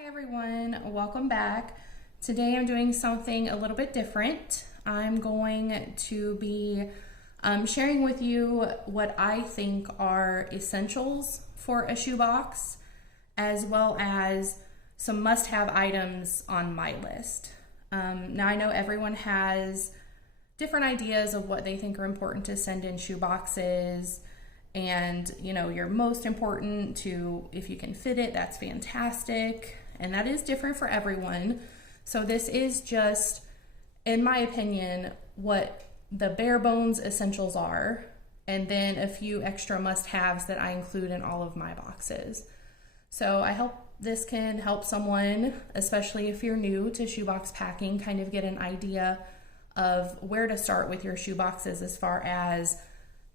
Hi everyone, welcome back. Today I'm doing something a little bit different. I'm going to be sharing with you what I think are essentials for a shoebox, as well as some must-have items on my list. Now I know everyone has different ideas of what they think are important to send in shoeboxes, and you're most important to, if you can fit it, that's fantastic. And that is different for everyone. So this is just, in my opinion, what the bare bones essentials are, and then a few extra must-haves that I include in all of my boxes. So I hope this can help someone, especially if you're new to shoebox packing, kind of get an idea of where to start with your shoeboxes as far as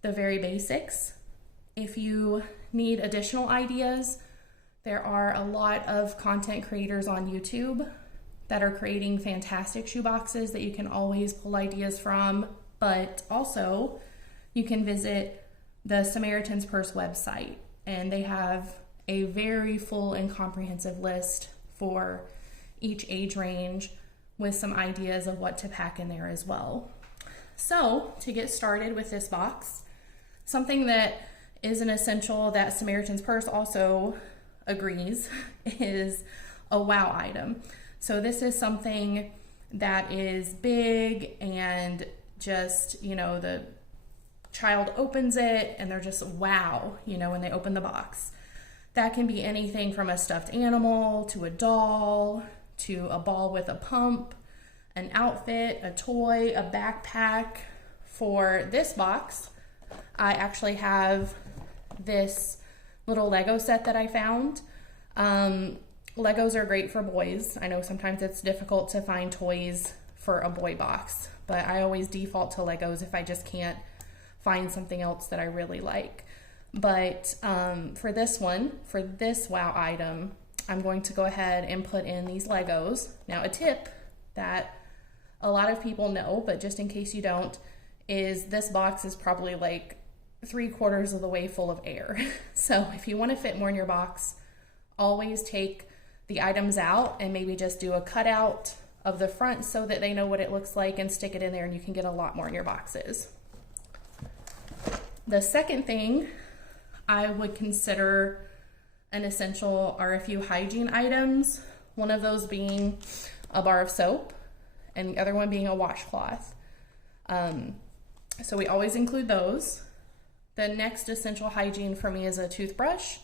the very basics. If you need additional ideas, there are a lot of content creators on YouTube that are creating fantastic shoeboxes that you can always pull ideas from, but also you can visit the Samaritan's Purse website, and they have a very full and comprehensive list for each age range with some ideas of what to pack in there as well. So to get started with this box, something that is an essential that Samaritan's Purse also agrees is a wow item. So this is something that is big and just, the child opens it and they're just wow, when they open the box. That can be anything from a stuffed animal to a doll to a ball with a pump, an outfit, a toy, a backpack. For this box, I actually have this little Lego set that I found. Legos are great for boys. I know sometimes it's difficult to find toys for a boy box, but I always default to Legos if I just can't find something else that I really like. But for this wow item, I'm going to go ahead and put in these Legos. Now, a tip that a lot of people know, but just in case you don't, is this box is probably like 3/4 of the way full of air. So if you want to fit more in your box, always take the items out and maybe just do a cutout of the front so that they know what it looks like and stick it in there, and you can get a lot more in your boxes. The second thing I would consider an essential are a few hygiene items, one of those being a bar of soap and the other one being a washcloth. So we always include those. The next essential hygiene for me is a toothbrush.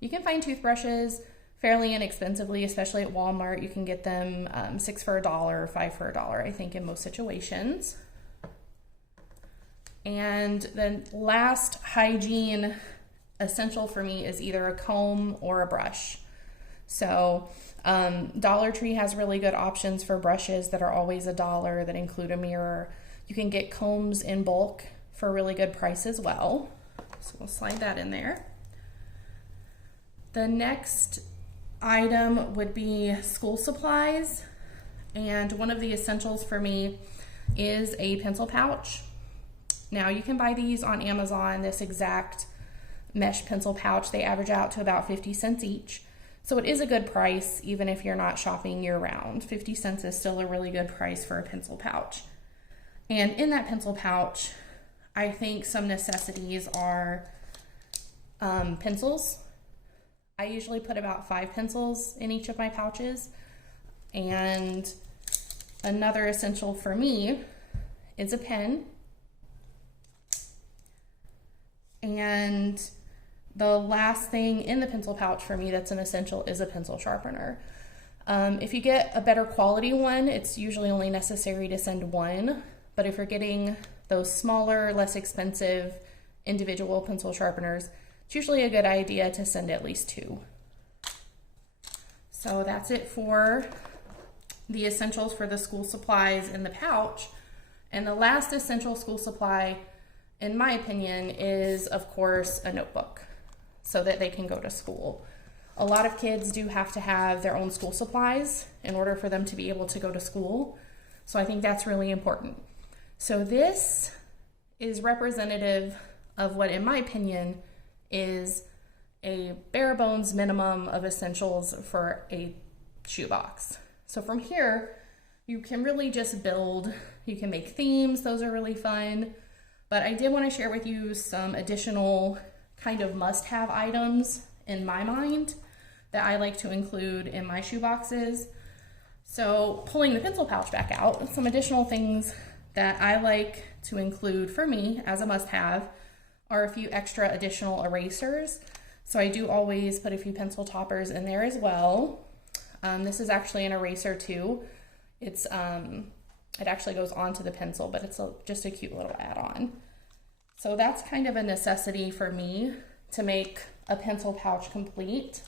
You can find toothbrushes fairly inexpensively, especially at Walmart. You can get them 6 for $1 or 5 for $1, I think, in most situations. And the last hygiene essential for me is either a comb or a brush. So Dollar Tree has really good options for brushes that are always $1 that include a mirror. You can get combs in bulk for a really good price as well. So we'll slide that in there. The next item would be school supplies, and one of the essentials for me is a pencil pouch. Now you can buy these on Amazon, this exact mesh pencil pouch. They average out to about 50 cents each. So it is a good price even if you're not shopping year round. 50 cents is still a really good price for a pencil pouch. And in that pencil pouch, I think some necessities are pencils. I usually put about 5 pencils in each of my pouches. And another essential for me is a pen. And the last thing in the pencil pouch for me that's an essential is a pencil sharpener. If you get a better quality one, it's usually only necessary to send one. But if you're getting those smaller, less expensive individual pencil sharpeners, it's usually a good idea to send at least 2. So that's it for the essentials for the school supplies in the pouch. And the last essential school supply, in my opinion, is of course a notebook so that they can go to school. A lot of kids do have to have their own school supplies in order for them to be able to go to school. So I think that's really important. So this is representative of what, in my opinion, is a bare bones minimum of essentials for a shoebox. So from here, you can really just build. You can make themes, those are really fun. But I did want to share with you some additional kind of must-have items in my mind that I like to include in my shoeboxes. So pulling the pencil pouch back out, some additional things that I like to include for me as a must-have are a few extra additional erasers. So I do always put a few pencil toppers in there as well. This is actually an eraser too. It actually goes onto the pencil, but it's just a cute little add-on. So that's kind of a necessity for me to make a pencil pouch complete.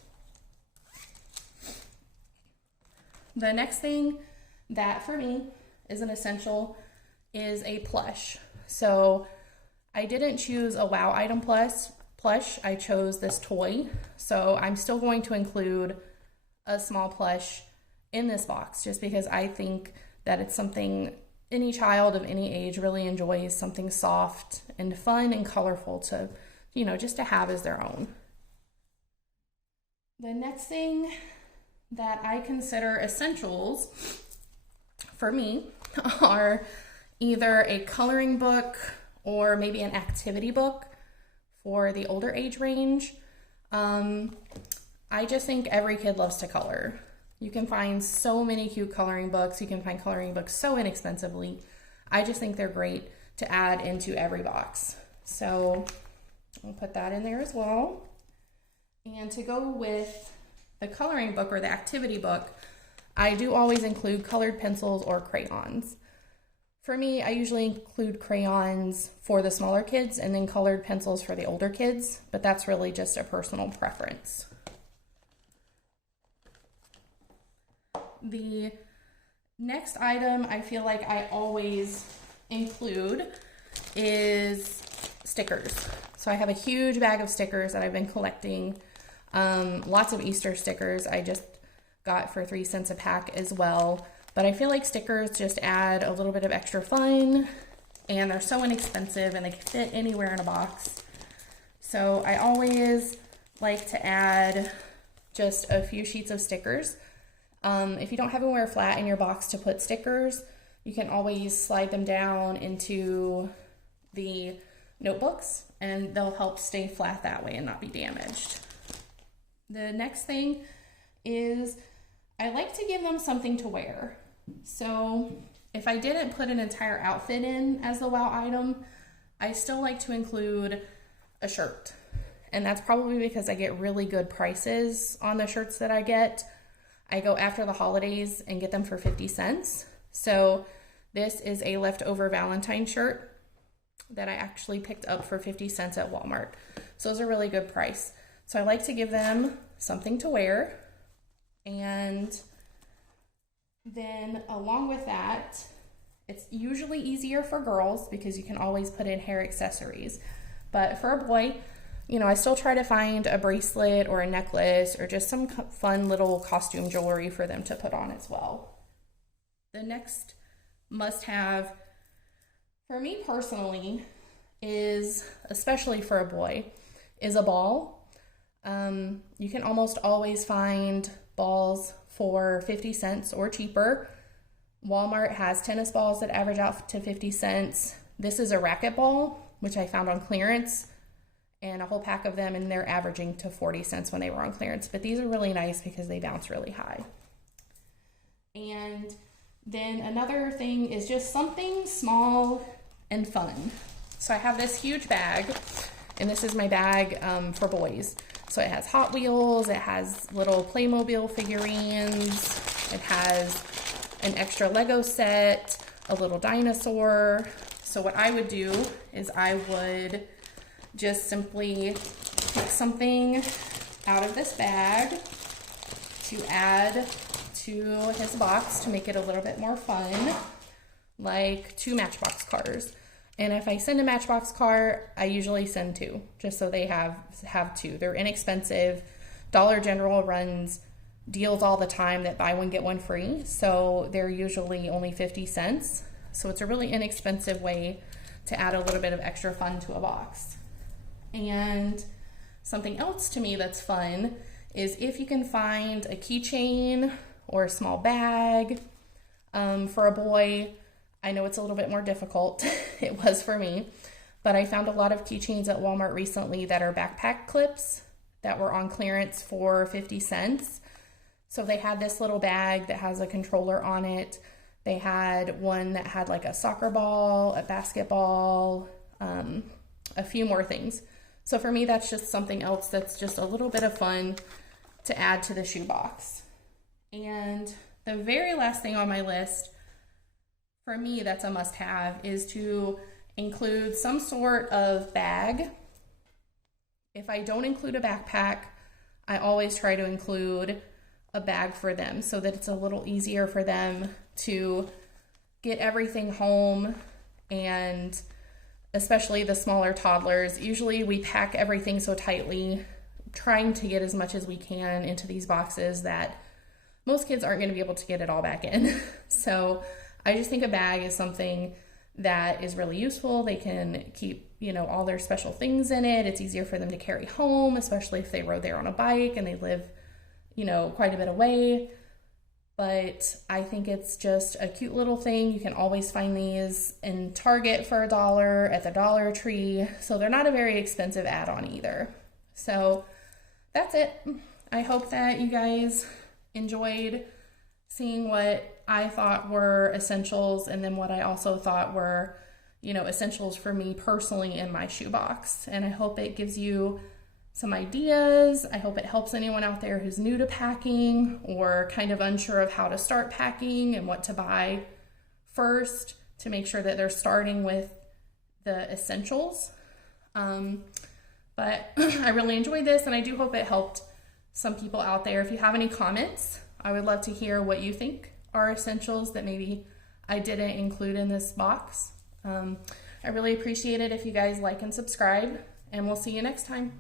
The next thing that for me is an essential is a plush. So I didn't choose a Wow Item plush, I chose this toy. So I'm still going to include a small plush in this box just because I think that it's something any child of any age really enjoys, something soft and fun and colorful to, just to have as their own. The next thing that I consider essentials for me are either a coloring book or maybe an activity book for the older age range. I just think every kid loves to color. You can find so many cute coloring books. You can find coloring books so inexpensively. I just think they're great to add into every box. So I'll put that in there as well. And to go with the coloring book or the activity book, I do always include colored pencils or crayons. For me, I usually include crayons for the smaller kids and then colored pencils for the older kids, but that's really just a personal preference. The next item I feel like I always include is stickers. So I have a huge bag of stickers that I've been collecting. Lots of Easter stickers I just got for 3 cents a pack as well. But I feel like stickers just add a little bit of extra fun, and they're so inexpensive and they can fit anywhere in a box. So I always like to add just a few sheets of stickers. If you don't have anywhere flat in your box to put stickers, you can always slide them down into the notebooks and they'll help stay flat that way and not be damaged. The next thing is I like to give them something to wear. So if I didn't put an entire outfit in as the Wow item, I still like to include a shirt. And that's probably because I get really good prices on the shirts that I get. I go after the holidays and get them for 50 cents. So this is a leftover Valentine shirt that I actually picked up for 50 cents at Walmart. So it's a really good price. So I like to give them something to wear. And then along with that, it's usually easier for girls because you can always put in hair accessories. But for a boy, I still try to find a bracelet or a necklace or just some fun little costume jewelry for them to put on as well. The next must-have for me personally is, especially for a boy, is a ball. You can almost always find balls for 50 cents or cheaper. Walmart has tennis balls that average out to 50 cents. This is a racket ball, which I found on clearance, and a whole pack of them, and they're averaging to 40 cents when they were on clearance. But these are really nice because they bounce really high. And then another thing is just something small and fun. So I have this huge bag, and this is my bag for boys. So it has Hot Wheels, it has little Playmobil figurines, it has an extra Lego set, a little dinosaur. So what I would do is I would just simply pick something out of this bag to add to his box to make it a little bit more fun, like 2 Matchbox cars. And if I send a Matchbox car, I usually send 2, just so they have 2. They're inexpensive. Dollar General runs deals all the time that buy one, get one free. So they're usually only 50 cents. So it's a really inexpensive way to add a little bit of extra fun to a box. And something else to me that's fun is if you can find a keychain or a small bag. For a boy, I know it's a little bit more difficult. It was for me, but I found a lot of keychains at Walmart recently that are backpack clips that were on clearance for 50 cents. So they had this little bag that has a controller on it. They had one that had like a soccer ball, a basketball, a few more things. So for me, that's just something else that's just a little bit of fun to add to the shoebox. And the very last thing on my list, for me, that's a must-have, is to include some sort of bag. If I don't include a backpack, I always try to include a bag for them so that it's a little easier for them to get everything home, and especially the smaller toddlers. Usually we pack everything so tightly, trying to get as much as we can into these boxes that most kids aren't going to be able to get it all back in. So I just think a bag is something that is really useful. They can keep, all their special things in it. It's easier for them to carry home, especially if they rode there on a bike and they live, quite a bit away. But I think it's just a cute little thing. You can always find these in Target for $1, at the Dollar Tree. So they're not a very expensive add-on either. So that's it. I hope that you guys enjoyed seeing what I thought were essentials, and then what I also thought were, essentials for me personally in my shoebox. And I hope it gives you some ideas. I hope it helps anyone out there who's new to packing or kind of unsure of how to start packing and what to buy first, to make sure that they're starting with the essentials. But I really enjoyed this, and I do hope it helped some people out there. If you have any comments, I would love to hear what you think are essentials that maybe I didn't include in this box. I really appreciate it if you guys like and subscribe, and we'll see you next time.